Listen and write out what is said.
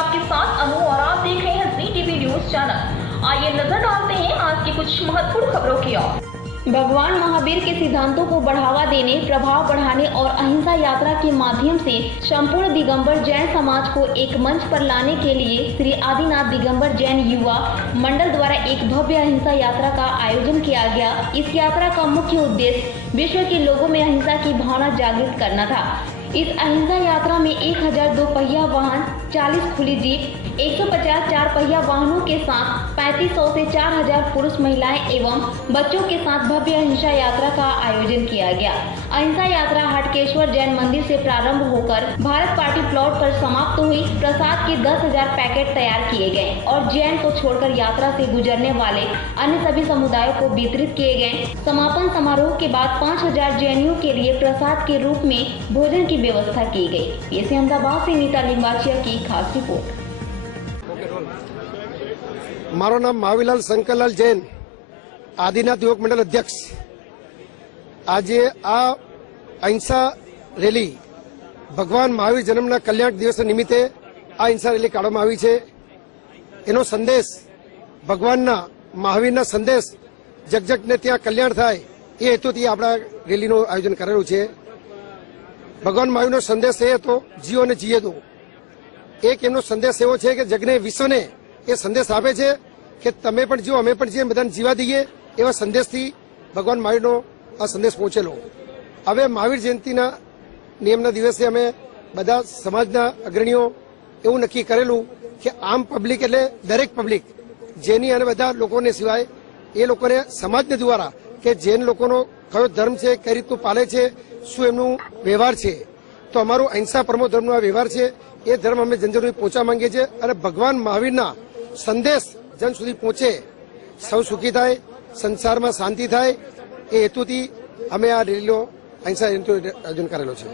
आपके साथ अनु और आप देख रहे हैं जी टीवी न्यूज चैनल। आइए नजर डालते हैं आज की कुछ महत्वपूर्ण खबरों की ओर। भगवान महावीर के सिद्धांतों को बढ़ावा देने, प्रभाव बढ़ाने और अहिंसा यात्रा के माध्यम से संपूर्ण दिगंबर जैन समाज को एक मंच पर लाने के लिए श्री आदिनाथ दिगंबर जैन युवा मंडल द्वारा एक भव्य अहिंसा यात्रा का आयोजन किया गया। इस यात्रा का मुख्य उद्देश्य विश्व के लोगों में अहिंसा की भावना जागृत करना था। इस अहिंसा यात्रा में 1000 दो पहिया वाहन, 40 खुली जीप, 150 चार पहिया वाहनों के साथ 3500 से 4000 पुरुष, महिलाएं एवं बच्चों के साथ भव्य अहिंसा यात्रा का आयोजन किया गया। अहिंसा यात्रा हटकेश्वर जैन मंदिर से प्रारंभ होकर भारत पार्टी प्लॉट पर समाप्त हुई। प्रसाद के 10,000 पैकेट तैयार किए गए और जैन को छोड़कर यात्रा से गुजरने वाले अन्य सभी समुदायों को वितरित किए गए। समापन समारोह के बाद 5000 जैनियों के लिए प्रसाद के रूप में भोजन की व्यवस्था की गई। ये अहमदाबाद से नीता लिंबाचिया की खास रिपोर्ट। मारो नाम महावीलाल शंकरलाल जैन, आदिनाथ युवक मंडल अध्यक्ष। आज आ अहिंसा रेली भगवान महावीर जन्मना कल्याण दिवस निमित्ते आ अहिंसा रेली काढવામાં આવી છે। એનો સંદેશ ભગવાનના મહાવીરના સંદેશ જગજગને ત્યાં કલ્યાણ થાય એ હેતુથી આપણા રેલીનું આયોજન કરેલું છે। ભગવાન મહાવીરનો સંદેશ એ હતો, જીવો અને જીએ દો। એક એમનો સંદેશ એવો છે કે જગને, વિશ્વને એ સંદેશ આપે છે કે તમે પણ જીવો, અમે પણ જીએ, બધાને જીવા દઈએ, એવા સંદેશથી ભગવાન મહાવીરનો આ સંદેશ પહોંચેલો। હવે મહાવીર જયંતિના નિયમના દિવસે અમે બધા સમાજના અગ્રણીઓ એવું નક્કી કરેલું કે આમ પબ્લિક એટલે દરેક પબ્લિક, જેની અને બધા લોકોને સિવાય એ લોકોને સમાજને દ્વારા કે જૈન લોકોનો કયો ધર્મ છે, કઈ રીતનું પાલે છે, શું એમનું વ્યવહાર છે, તો અમારું અહિંસા પરમો ધર્મનો આ વ્યવહાર છે। એ ધર્મ અમે જન સુધી પહોંચવા માંગીએ છીએ અને ભગવાન મહાવીરના સંદેશ જન સુધી પહોંચે, સૌ સુખી થાય, સંસારમાં શાંતિ થાય, એ હેતુથી અમે આ રેલીનો અહિંસા આયોજન કરેલો છે।